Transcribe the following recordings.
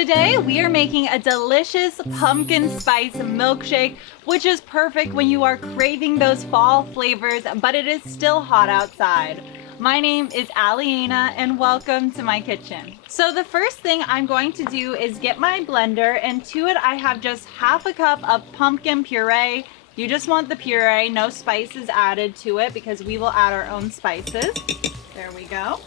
Today we are making a delicious pumpkin spice milkshake, which is perfect when you are craving those fall flavors, but it is still hot outside. My name is Alyena and welcome to my kitchen. So the first thing I'm going to do is get my blender, and to it I have just half a cup of pumpkin puree. You just want the puree, no spices added to it because we will add our own spices. There we go.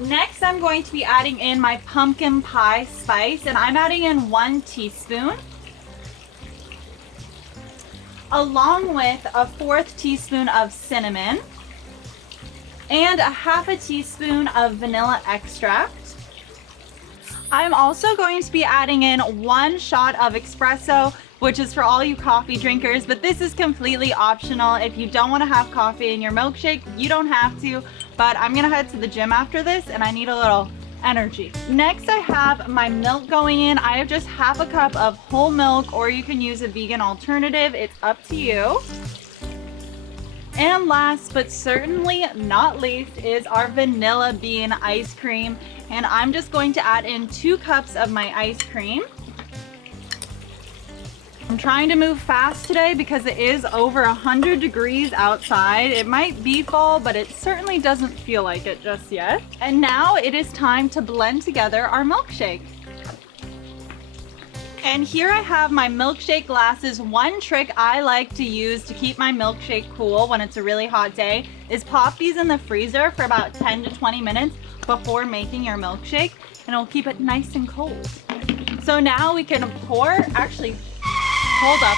Next, I'm going to be adding in my pumpkin pie spice, and I'm adding in 1 teaspoon, along with a 1/4 teaspoon of cinnamon, and a 1/2 teaspoon of vanilla extract. I'm also going to be adding in 1 shot of espresso, which is for all you coffee drinkers, but this is completely optional. If you don't want to have coffee in your milkshake, you don't have to, but I'm gonna head to the gym after this and I need a little energy. Next, I have my milk going in. I have just half a cup of whole milk, or you can use a vegan alternative. It's up to you. And last but certainly not least is our vanilla bean ice cream. And I'm just going to add in 2 cups of my ice cream. I'm trying to move fast today because it is over 100 degrees outside. It might be fall, but it certainly doesn't feel like it just yet. And now it is time to blend together our milkshake. And here I have my milkshake glasses. One trick I like to use to keep my milkshake cool when it's a really hot day is pop these in the freezer for about 10 to 20 minutes before making your milkshake, and it'll keep it nice and cold. So now we can pour, actually, hold up,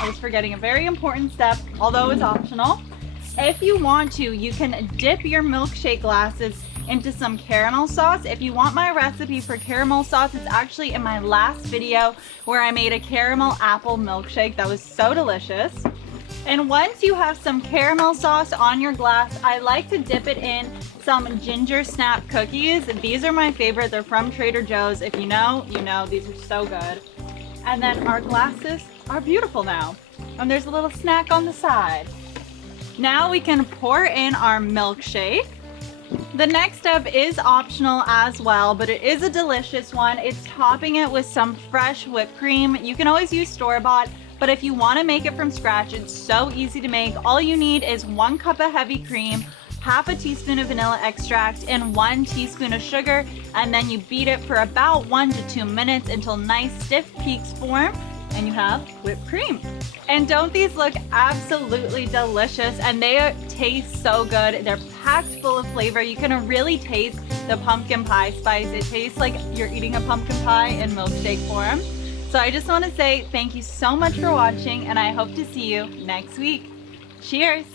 I was forgetting a very important step, although it's optional. If you want to, you can dip your milkshake glasses into some caramel sauce. If you want my recipe for caramel sauce, it's actually in my last video where I made a caramel apple milkshake that was so delicious. And once you have some caramel sauce on your glass, I like to dip it in some gingersnap cookies. These are my favorite. They're from Trader Joe's. If you know, you know. These are so good. And then our glasses are beautiful now. And there's a little snack on the side. Now we can pour in our milkshake. The next step is optional as well, but it is a delicious one. It's topping it with some fresh whipped cream. You can always use store-bought, but if you want to make it from scratch, it's so easy to make. All you need is 1 cup of heavy cream, 1/2 teaspoon of vanilla extract, and 1 teaspoon of sugar, and then you beat it for about 1 to 2 minutes until nice stiff peaks form, and you have whipped cream. And don't these look absolutely delicious? And they taste so good. They're packed full of flavor. You can really taste the pumpkin pie spice. It tastes like you're eating a pumpkin pie in milkshake form. So I just want to say thank you so much for watching, and I hope to see you next week. Cheers!